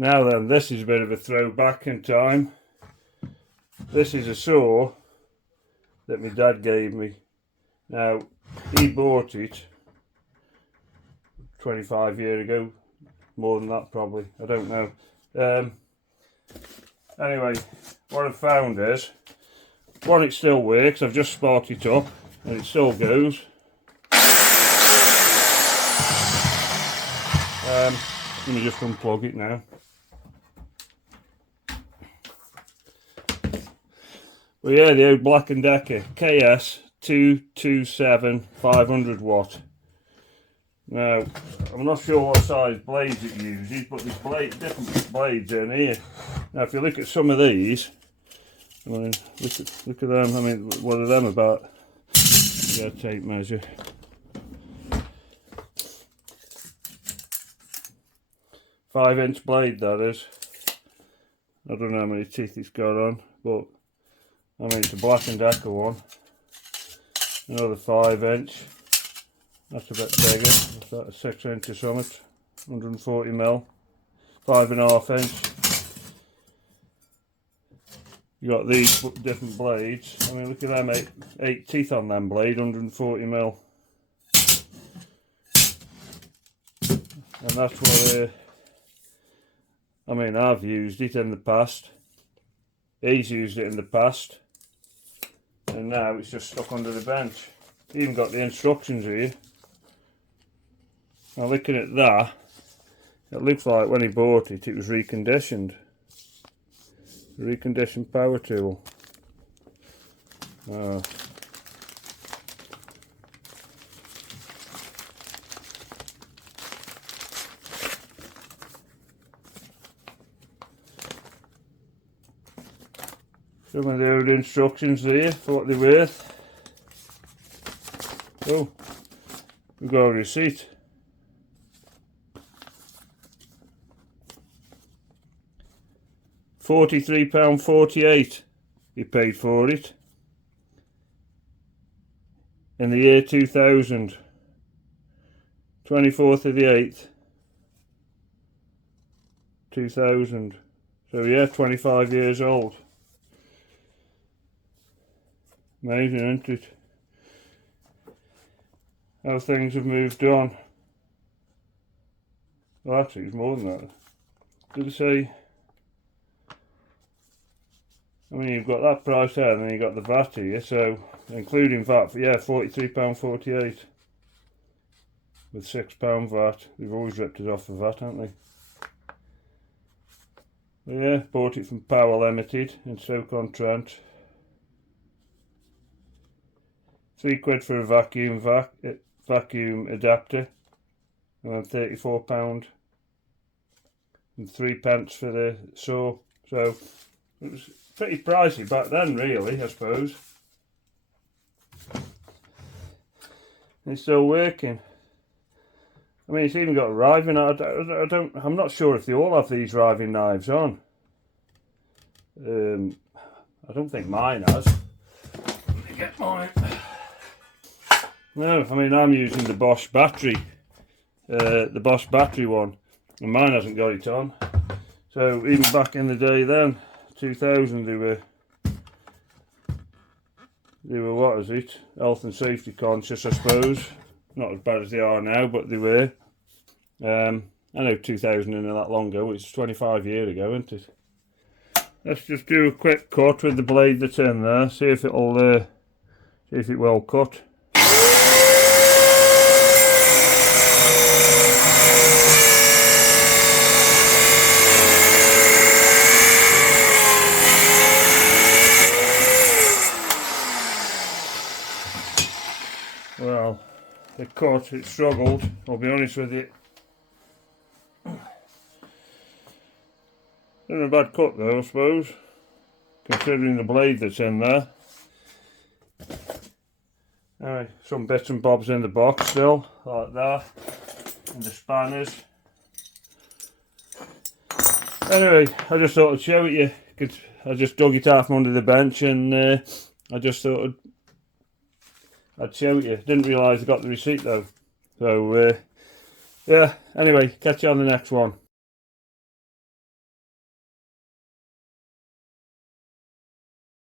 Now then, this is a bit of a throwback in time. This is a saw that my dad gave me. Now, he bought it 25 years ago, more than that probably, I don't know. Anyway, what I've found is, one, it still works. I've just sparked it up and it still goes. Let me just unplug it now. Well, yeah, the old Black & Decker KS227 500 watt. Now, I'm not sure what size blades it uses, but there's different blades in here. Now, if you look at some of these, I mean, look at them. I mean, what are them about? I've got a tape measure. Five-inch blade, that is. I don't know how many teeth it's got on, but I mean, it's a Black & Decker one. Another 5-inch. That's a bit bigger. Is that a 6-inch or something? 140mm. 5.5 inch. You got these different blades. I mean, look at them, eight teeth on them blade, 140mm. And that's what I mean, I've used it in the past. He's used it in the past. And now it's just stuck under the bench. Even got the instructions here. Now looking at that, it looks like when he bought it, it was reconditioned. Reconditioned power tool. Some of the old instructions there for what they're worth. Oh, we've got a receipt. £43.48 he paid for it in the year 2000, 24th of the 8th 2000. So yeah, 25 years old. Amazing, isn't it? How things have moved on. Well, actually it's more than that. Did I say? I mean, you've got that price there, and then you've got the VAT here, so including VAT, yeah, £43.48 with £6 VAT. They've always ripped us off for VAT, haven't they? But yeah, bought it from Power Limited in Stoke-on-Trent. £3 for a vacuum adapter, and then £34 and 3p for the saw. So it was pretty pricey back then, really, I suppose. It's still working. I mean, it's even got a riving. I'm not sure if they all have these riving knives on. I don't think mine has. Let me get mine. No, I mean, I'm using the Bosch battery, one, and mine hasn't got it on. So even back in the day then, 2000, they were what is it? Health and safety conscious, I suppose. Not as bad as they are now, but they were. I know 2000 isn't that long ago. It's 25 years ago, isn't it? Let's just do a quick cut with the blade that's in there. See if it'll, see if it will cut. Well, it cut, it struggled, I'll be honest with you. Not a bad cut though, I suppose, considering the blade that's in there. Alright, some bits and bobs in the box still, like that, and the spanners. Anyway, I just thought I'd show it you. I just dug it out from under the bench, and I just thought I'd show it you. Didn't realise I got the receipt though. So yeah, anyway, catch you on the next one.